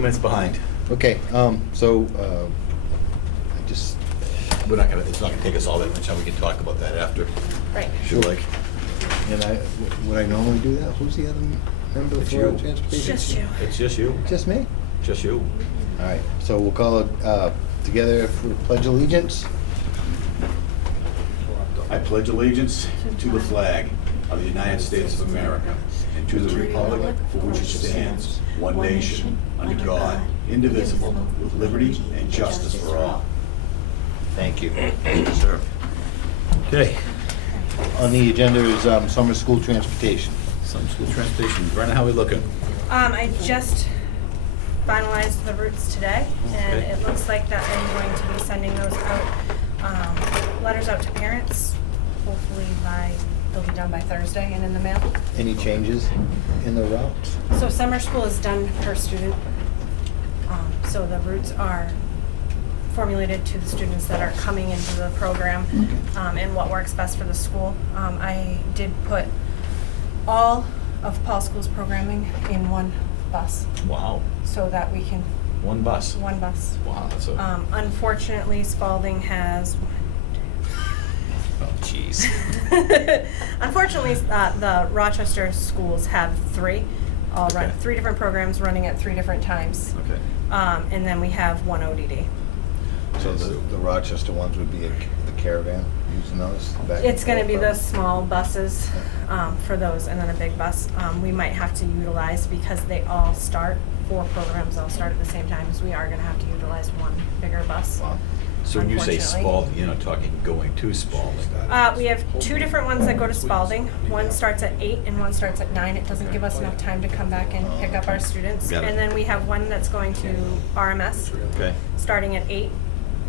minutes behind. Okay, so, I just, We're not gonna, it's not gonna take us all that much time. We can talk about that after. Right. If you like. and would I normally do that? Who's the other member It's for you. transportation? It's just you. It's just you. Just me? Just you. All right, so we'll call it, together for Pledge Allegiance. I pledge allegiance to the flag of the United States of America and to the republic for which it stands, one nation, under God, indivisible, with liberty and justice for all. Thank you. Sir. Okay. On the agenda is, summer school transportation. Some school transportation. Brenna, how we looking? I just finalized the routes today, and Okay. it looks like that I'm going to be sending those out, letters out to parents. Hopefully they'll be done by Thursday and in the mail. Any changes in the routes? So summer school is done per student. So the routes are formulated to the students that are coming into the program, and what works best for the school. I did put all of Paul School's programming in one bus Wow. so that we can, One bus. one bus. Wow, that's a, Unfortunately, Spalding has, oh, jeez. unfortunately, the Rochester schools have three, Okay. three different programs running at three different times. Okay. And then we have one ODD. So the Rochester ones would be the caravan, using those? back and It's gonna forth be the from- small buses, for those, and then a big bus. We might have to utilize, because they all start, 4 programs all start at the same time, so we are gonna have to utilize one bigger bus. Wow. So when you say Unfortunately. Spalding, you're not talking going to Spalding. We have 2 different ones that go to Spalding. One starts at 8 and one starts at 9. It doesn't give us enough time to come back and pick up our students. Got it. And then we have one that's going to RMS, Okay. starting at 8.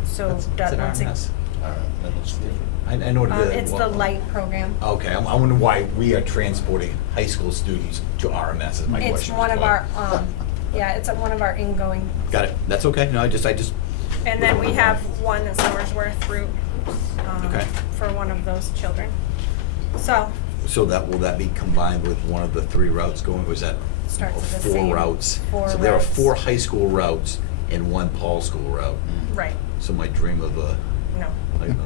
So What's that an once it- RMS? All right, that's different. I know what it is. it's the light program. Okay, I'm wondering why we are transporting high school students to RMS is my question. It's one of our, yeah, it's one of our ingoing. Got it. That's okay. No, I just. And then we have one at Somersworth route, Okay. for one of those children. So, So will that be combined with one of the 3 routes going? Was that Starts with the 4 same routes? 4 So there are routes. 4 high school routes and 1 Paul school route. right, So my dream of a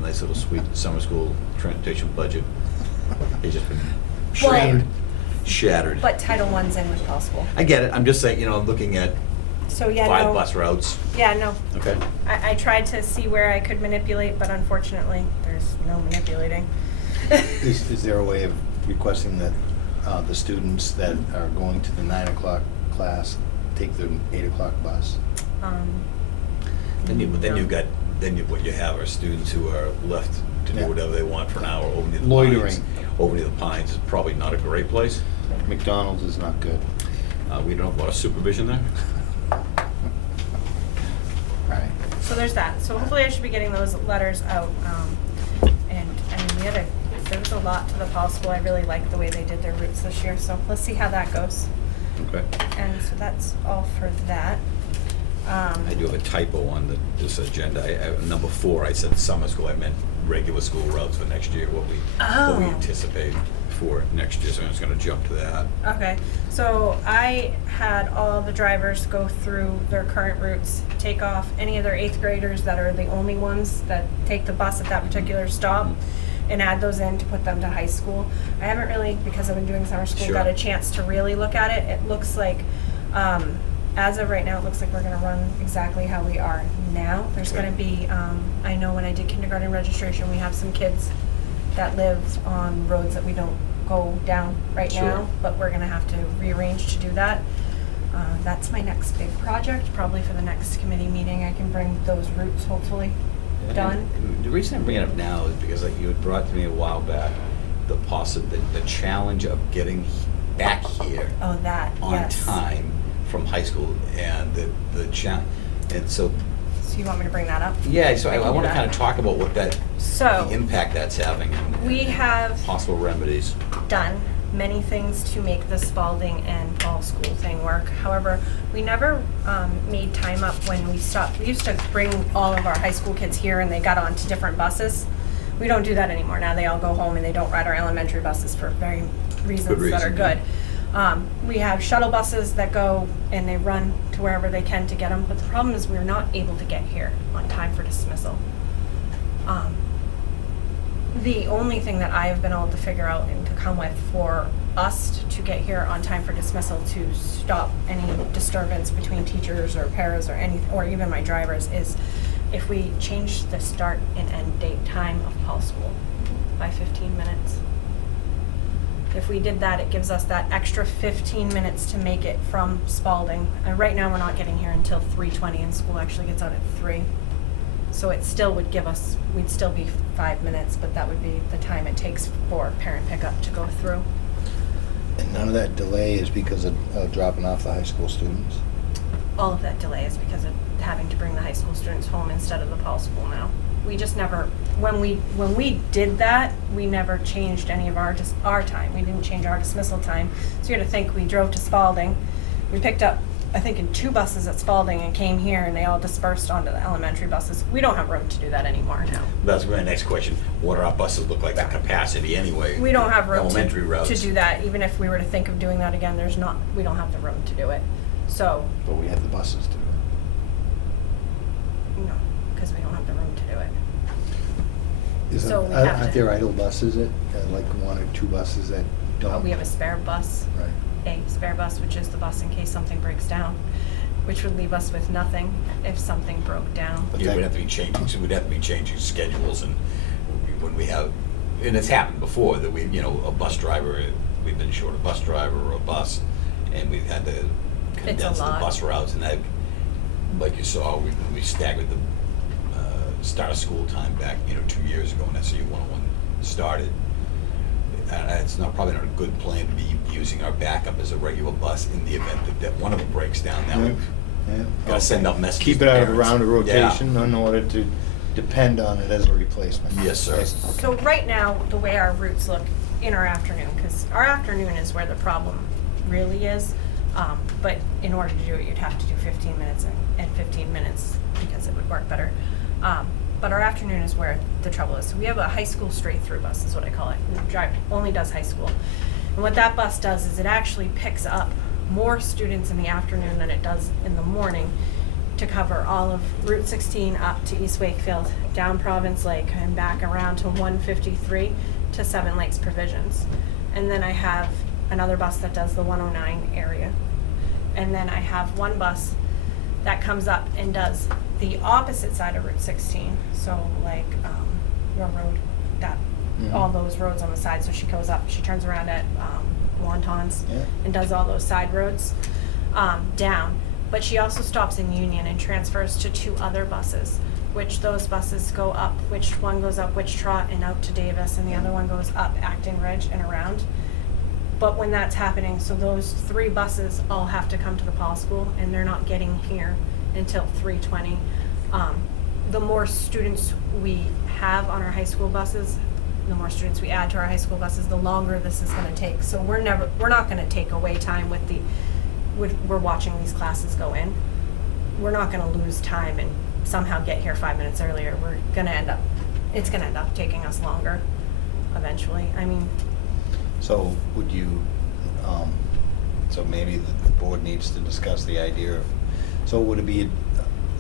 nice little sweet summer school transportation budget has just been Well- shattered. but Title I's in with Paul School. I get it. I'm just saying, looking at So, yeah, 5 no. bus routes. Yeah, no. Okay. I tried to see where I could manipulate, but unfortunately, there's no manipulating. Is there a way of requesting that the students that are going to the 9 o'clock class take the 8 o'clock bus? What you have are students who are left to do Yeah. whatever they want for an hour over near the Loitering. Pines. Over near the Pines is probably not a great place. McDonald's is not good. We don't have a lot of supervision there. All right. So there's that. So hopefully I should be getting those letters out. And I mean, there was a lot to the Paul School. I really liked the way they did their routes this year. So let's see how that goes. Okay. And so that's all for that. I do have a typo on this agenda. Number 4, I said summer school. I meant regular school routes for next year, what we Oh. anticipate for next year. So I'm just going to jump to that. Okay, so I had all the drivers go through their current routes, take off any of their 8th graders that are the only ones that take the bus at that particular stop, and add those in to put them to high school. I haven't really, because I've been doing summer school, Sure. got a chance to really look at it. It looks like, as of right now, it looks like we're gonna run exactly how we are now. There's Okay. gonna be, I know when I did kindergarten registration, we have some kids that live on roads that we don't go down right Sure. now, but we're gonna have to rearrange to do that. That's my next big project, probably for the next committee meeting. I can bring those routes hopefully done. And the reason I'm bringing it up now is because you had brought to me a while back the challenge of getting back here Oh, that, on yes. time from high school, and the challenge. And so, So you want me to bring that up? yeah, so I can do want to that. kind of talk about what the So, impact that's having and we have possible remedies. done many things to make the Spalding and Paul School thing work. However, we never made time up when we stopped. We used to bring all of our high school kids here and they got onto different buses. We don't do that anymore. Now they all go home and they don't ride our elementary buses for very reasons that are reason, yeah. good. We have shuttle buses that go and they run to wherever they can to get them, but the problem is we're not able to get here on time for dismissal. The only thing that I have been able to figure out and to come with for us to get here on time for dismissal to stop any disturbance between teachers or paras or anything, or even my drivers, is if we change the start and end date time of Paul School by 15 minutes. If we did that, it gives us that extra 15 minutes to make it from Spalding. Right now, we're not getting here until 3:20, and school actually gets out at 3. So it still would give us, we'd still be 5 minutes, but that would be the time it takes for parent pickup to go through. And none of that delay is because of dropping off the high school students? All of that delay is because of having to bring the high school students home instead of the Paul School now. We just never, when we did that, we never changed any of our time. We didn't change our dismissal time. So you had to think, we drove to Spalding, we picked up, I think, in 2 buses at Spalding and came here, and they all dispersed onto the elementary buses. We don't have room to do that anymore now. That's my next question. What do our buses look like, the capacity anyway? We don't have room Elementary routes. to do that. Even if we were to think of doing that again, we don't have the room to do it. So, But we have the buses to do it. no, because we don't have the room to do it. Isn't- So we have aren't to- there idle buses that, like 1 or 2 buses that don't? We have a spare bus. Right. A spare bus, which is the bus in case something breaks down, which would leave us with nothing if something broke down. But Yeah, that- we'd have to be changing schedules, and when we have, and it's happened before that we, a bus driver, we've been short a bus driver or a bus, and we've had to condense the lot. bus routes, and that, like you saw, we staggered the start of school time back, 2 years ago when SAU 101 started. It's probably not a good plan to be using our backup as a regular bus in the event that one of them breaks down. Now we've Yeah. got to send out messages. Keep to it out of parents. round of Yeah. rotation in order to depend on it as a replacement. Yes, sir. So right now, the way our routes look in our afternoon, because our afternoon is where the problem really is, but in order to do it, you'd have to do 15 minutes and 15 minutes because it would work better. But our afternoon is where the trouble is. So we have a high school straight through bus, is what I call it. Only does high school. And what that bus does is it actually picks up more students in the afternoon than it does in the morning to cover all of Route 16 up to East Wakefield, down Province Lake, and back around to 153 to Seven Lakes Provisions. And then I have another bus that does the 109 area. And then I have one bus that comes up and does the opposite side of Route 16. So like your road, all those roads on the side. So she goes up, she turns around at Wontons Yeah. and does all those side roads down. But she also stops in Union and transfers to 2 other buses, which those buses go up, which one goes up Witch Trot and out to Davis, and the other one goes up Acton Ridge and around. But when that's happening, so those 3 buses all have to come to the Paul School, and they're not getting here until 3:20. The more students we have on our high school buses, the more students we add to our high school buses, the longer this is going to take. So we're not going to take away time we're watching these classes go in. We're not going to lose time and somehow get here 5 minutes earlier. It's going to end up taking us longer eventually. I mean, So would you, so maybe the board needs to discuss the idea of, so would it be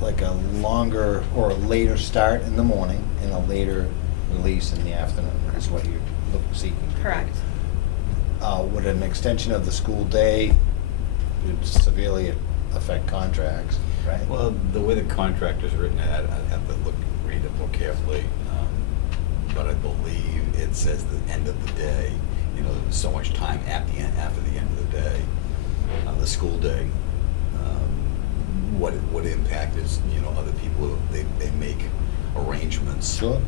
like a longer or a later start in the morning and a later release in the afternoon is what you're seeking to do? correct. Would an extension of the school day would severely affect contracts, right? Well, the way the contract is written, I'd have to read it more carefully. But I believe it says the end of the day, so much time after the end of the day, the school day. What impact is, other people, they make arrangements. Sure.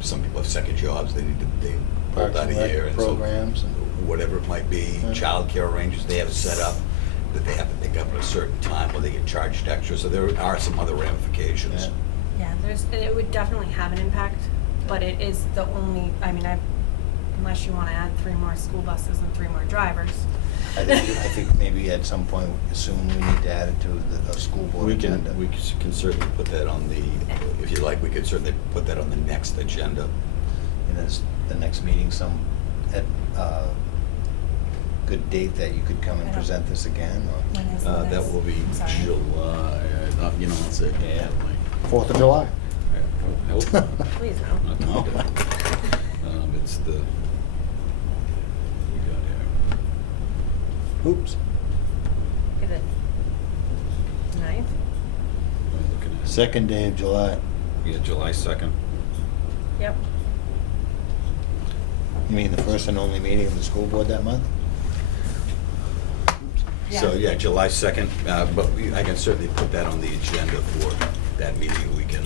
Some people have second jobs, they pull Parks out of and Rec here. And so programs and- whatever it might be, Yeah. childcare arrangements, they have set up that they have to pick up at a certain time or they get charged extra. So there are some other ramifications. Yeah. Yeah, it would definitely have an impact, but it is the only, unless you want to add 3 more school buses and 3 more drivers. I think maybe at some point soon we need to add it to the school board We agenda. can certainly put that on if you like, we could certainly put that on the next agenda. And as the next meeting, good date that you could come I and don't- present this again, or? When is the That next- will be sorry. July, you know, let's say, Yeah. like, 4th of July? I hope not. Please no. Not No. today. It's the, we got here. Oops. Be the 9th? What am I looking at? Second day of July. Yeah, July 2nd. Yep. You mean the first and only meeting of the school board that month? So, yeah, July 2nd, but I can certainly put that on the agenda for that meeting. We can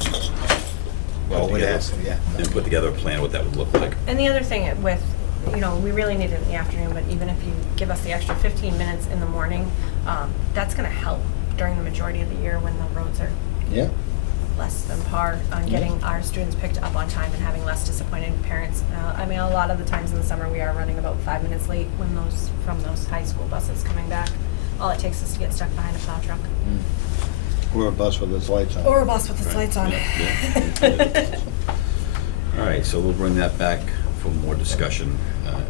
Well, put we'd together- ask, yeah. and put together a plan what that would look like. And the other thing with, you know, we really need it in the afternoon, but even if you give us the extra 15 minutes in the morning, that's gonna help during the majority of the year when the roads are Yeah. less than par on getting our students picked up on time and having less disappointed parents. I mean, a lot of the times in the summer, we are running about 5 minutes late when from those high school buses coming back. All it takes is to get stuck behind a plow truck. Or a bus with its lights on. Or a bus with its Right. lights on. Yeah. All right, so we'll bring that back for more discussion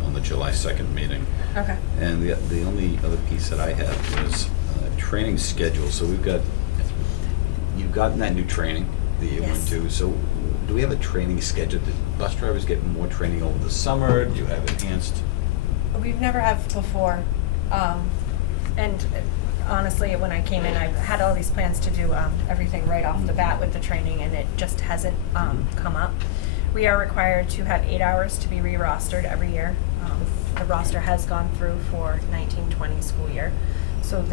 on the July 2nd meeting. Okay. And the only other piece that I had was training schedule. So you've gotten that new training that you went Yes. to. So do we have a training schedule? Did bus drivers get more training over the summer? Do you have enhanced? We've never have before. And honestly, when I came in, I had all these plans to do everything right off the bat with the training, and it just hasn't come up. We are required to have 8 hours to be re-rostered every year. The roster has gone through for 19-20 school year. So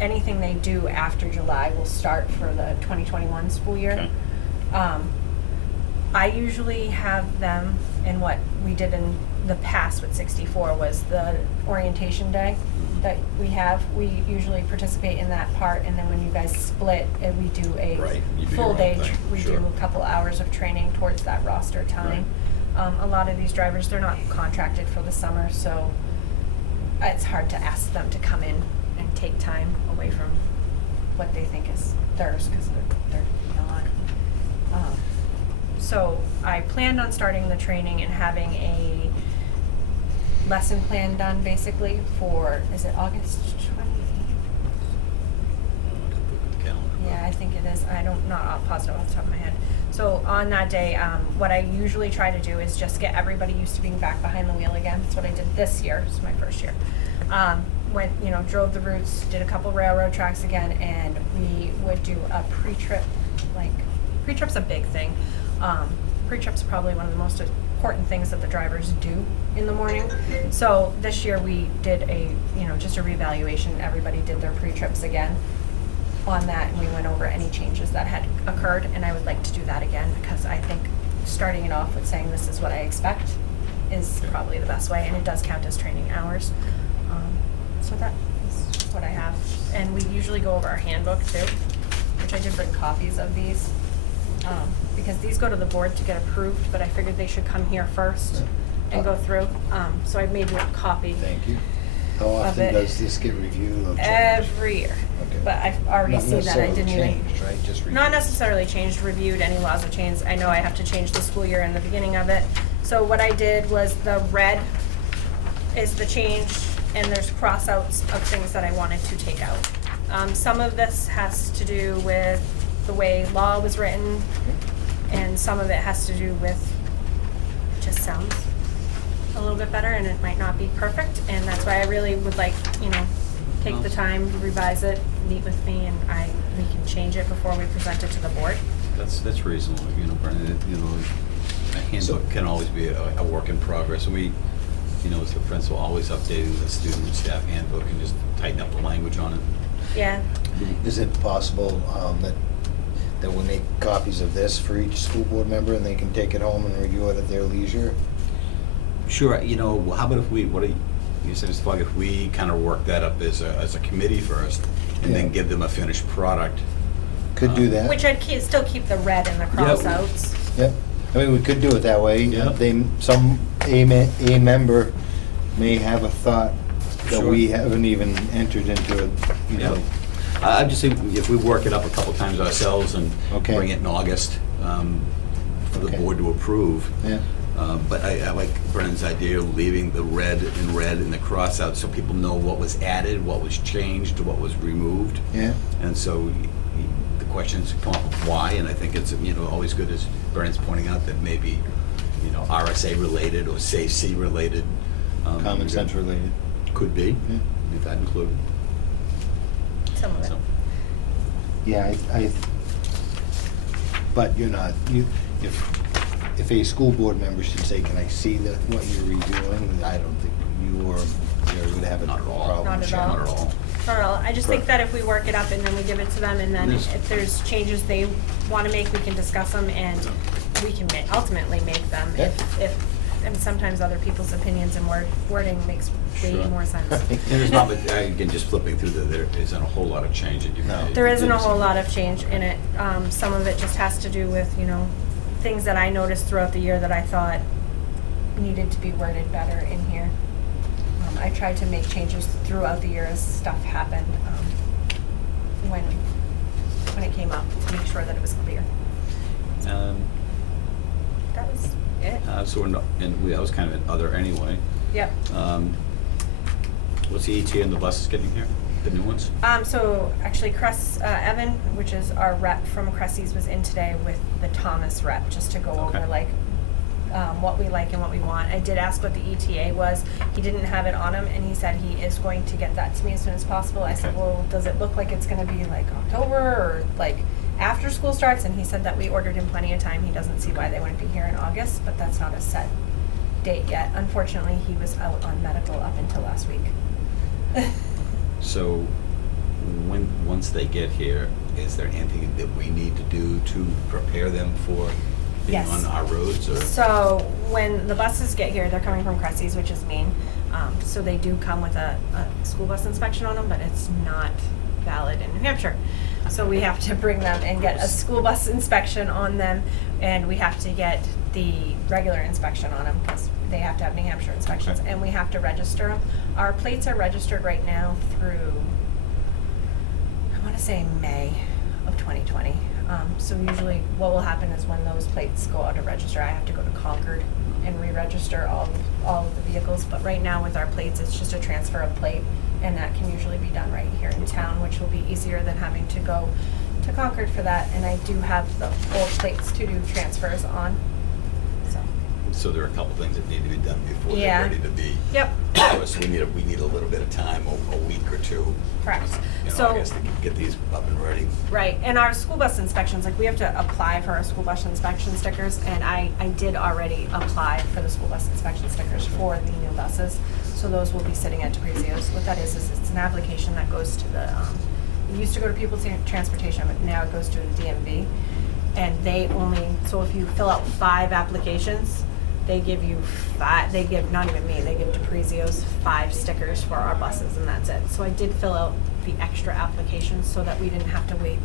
anything they do after July will start for the 2021 school year. Okay. I usually have them, and what we did in the past with 64 was the orientation day that we have. We usually participate in that part, and then when you guys split, we do a Right, you do full your own day. thing, We sure. do a couple hours of training towards that roster time. A lot of these drivers, they're not contracted for the summer, so it's hard to ask them to come in and take time away from what they think is theirs, because they're not. So I planned on starting the training and having a lesson plan done basically for, is it August 28th? I'd have to look at the calendar. Yeah, I think it is. Not positive off the top of my head. So on that day, what I usually try to do is just get everybody used to being back behind the wheel again. That's what I did this year. It's my first year. Went, drove the routes, did a couple railroad tracks again, and we would do a pre-trip. Pre-trip's a big thing. Pre-trip's probably one of the most important things that the drivers do in the morning. So this year we did just a reevaluation. Everybody did their pre-trips again on that, and we went over any changes that had occurred, and I would like to do that again because I think starting it off with saying this is what I expect is probably the best way, and it does count as training hours. So that is what I have. And we usually go over our handbook too, which I did bring copies of these. Because these go to the board to get approved, but I figured they should come here first and go through. So I made you a copy. Thank you. How Of often it. does this get reviewed or changed? Every year. Okay. But I already Not see that I necessarily didn't even. changed, right? Just reviewed. Not necessarily changed, reviewed, any laws have changed. I know I have to change the school year in the beginning of it. So what I did was the red is the change, and there's cross-outs of things that I wanted to take out. Some of this has to do with the way law was written, and some of it has to do with just sounds a little bit better, and it might not be perfect, and that's why I really would like, take the time to revise it, meet with me, and we can change it before we present it to the board. That's reasonable, Brendan, a handbook can always be a work in progress. And we, as the principal, always updating the student and staff handbook and just tighten up the language on it. Yeah, Is it possible that we make copies of this for each school board member and they can take it home and review it at their leisure? Sure, how about if you said, Mr. Fogg, if we kind of work that up as a committee first, and then Yeah. give them a finished product? Could do that. which I'd still keep the red and the cross-outs. Yep. I mean, we could do it that way. Yeah. A member may have a thought that Sure. we haven't even entered into it, Yeah. I'm just saying, if we work it up a couple times ourselves and Okay. bring it in August for the Okay. board to approve, Yeah. But I like Brennan's idea of leaving the red in red and the cross out, so people know what was added, what was changed, what was removed. Yeah. And so the questions come up with why, and I think it's, always good, as Brennan's pointing out, that maybe, RSA related or SAFE related. Common sense related. Could be, Yeah. if that included. Some of it. So, Yeah, but you're not, if a school board member should say, can I see what you're redoing, I don't think you or Jerry would have a Not at all. problem. Not at sharing. all. Not at all. Not at all. I just think that if we work it up and then we give it to them, and then Yes. if there's changes they want to make, we can discuss them, and we can ultimately make them. Yeah. And sometimes other people's opinions and wording makes way Sure. more sense. And there's not, again, just flipping through there isn't a whole lot of change that you No. made. There isn't a whole lot of change in it. Some of it just has to do with, things that I noticed throughout the year that I thought needed to be worded better in here. I tried to make changes throughout the year as stuff happened, when it came up, to make sure that it was clear. That was it. So we're not, that was kind of an other anyway. Yep. What's the ETA and the buses getting here? The new ones? So actually Evan, which is our rep from Cressy's, was in today with the Thomas rep, just to go Okay. over what we like and what we want. I did ask what the ETA was. He didn't have it on him, and he said he is going to get that to me as soon as possible. I said, Okay. well, does it look like it's gonna be like October or like after school starts? And he said that we ordered him plenty of time. He doesn't see why they wouldn't be here in August, but that's not a set date yet. Unfortunately, he was out on medical up until last week. So once they get here, is there anything that we need to do to prepare them for being Yes. on our roads, or? So when the buses get here, they're coming from Cressy's, which is Maine. So they do come with a school bus inspection on them, but it's not valid in New Hampshire. So we have to bring them and get a school bus inspection on them, and we have to get the regular inspection on them because they have to have New Hampshire inspections, Okay. and we have to register them. Our plates are registered right now through, I want to say May of 2020. So usually what will happen is when those plates go out to register, I have to go to Concord and re-register all of the vehicles. But right now with our plates, it's just a transfer of plate, and that can usually be done right here in town, which will be easier than having to go to Concord for that. And I do have the old plates to do transfers on, so. So there are a couple things that need to be done before Yeah. they're ready to be. Yep. So we need a little bit of time, a week or two, Correct. in So. August to get these up and ready. Right, and our school bus inspections, like we have to apply for our school bus inspection stickers, and I did already apply for the school bus inspection stickers for the new buses. So those will be sitting at DePrizio's. What that is it's an application that goes to the, it used to go to People's Transportation, but now it goes to the DMV. And they only, so if you fill out 5 applications, they give you 5, they give, not even me, they give DePrizio's 5 stickers for our buses, and that's it. So I did fill out the extra applications so that we didn't have to wait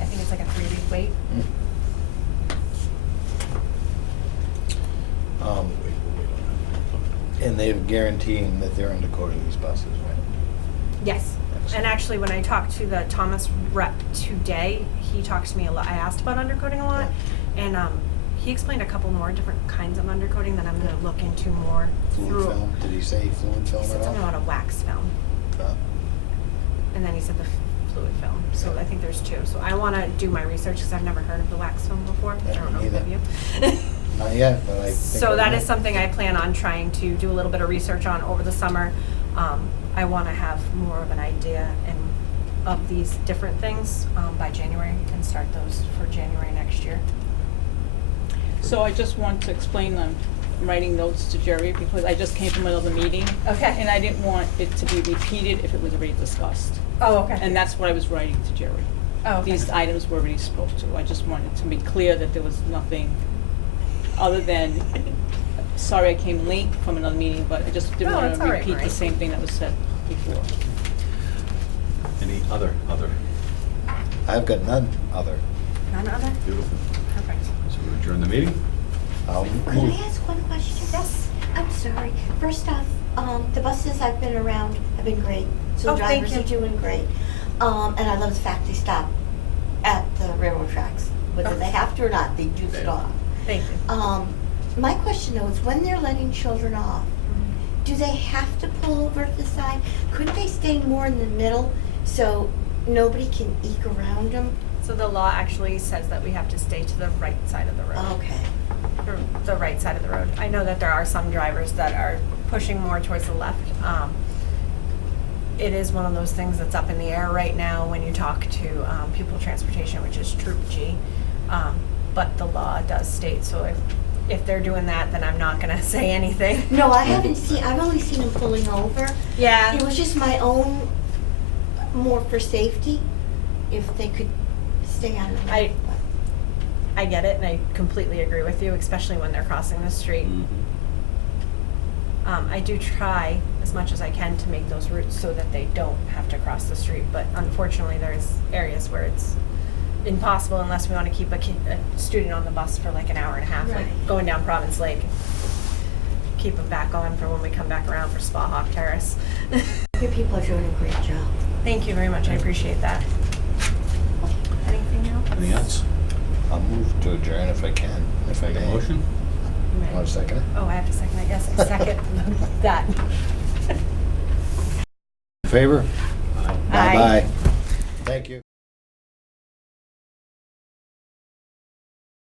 I think it's like a 3-week wait. We'll wait on that. And they're guaranteeing that they're undercoating these buses, right? Yes. Excellent. And actually, when I talked to the Thomas rep today, he talked to me a lot. I asked about undercoating a lot, and he explained a couple more different kinds of undercoating that I'm going to look into more. Fluid film, did he say fluid He film said at all? something about a wax film, No. and then he said the fluid film. So I think there's 2. So I want to do my research because I've never heard of the wax film before. Yeah, I don't know me if neither. you. Not yet, but I think. So I that might. is something I plan on trying to do a little bit of research on over the summer. I want to have more of an idea of these different things by January and start those for January next year. So I just want to explain, I'm writing notes to Jerry because I just came from another meeting. Okay. And I didn't want it to be repeated if it was already discussed. Oh, okay. And that's what I was writing to Jerry. Oh, okay. These items were already spoke to. I just wanted to be clear that there was nothing other than, sorry I came late from another meeting, but I just didn't No, want it's to all right, repeat Marie. the same thing that was said before. Any other? I've got none other. None other? Beautiful. Perfect. So we adjourn the meeting? Could I ask one question? Yes. I'm sorry. First off, the buses I've been around have been great. So Oh, the thank drivers are you. doing great. And I love the fact they stop at the railroad tracks. Whether Oh. they have to or not, they do They- stop. Thank you. My question though is when they're letting children off, do they have to pull over to the side? Couldn't they stay more in the middle so nobody can eke around them? So the law actually says that we have to stay to the right side of the road. Okay. Or the right side of the road. I know that there are some drivers that are pushing more towards the left. It is one of those things that's up in the air right now when you talk to Pupil Transportation, which is Troop G. But the law does state, so if they're doing that, then I'm not gonna say anything. No, I haven't seen, I've only seen them pulling over. Yeah. It was just my own, more for safety, if they could stay out of the way. I get it, and I completely agree with you, especially when they're crossing the street. I do try as much as I can to make those routes so that they don't have to cross the street, but unfortunately, there's areas where it's impossible unless we want to keep a student on the bus for like an hour and a half, like Right. going down Province Lake. Keep them back on for when we come back around for Spa Hawk Terrace. Your people are doing a great job. Thank you very much, I appreciate that. Anything else? Anything else? I'll move to adjourn if I can, if I Make a may. motion? Want a second? Oh, I have to second it, yes, I second that. In favor? Aye. Bye-bye. Thank you.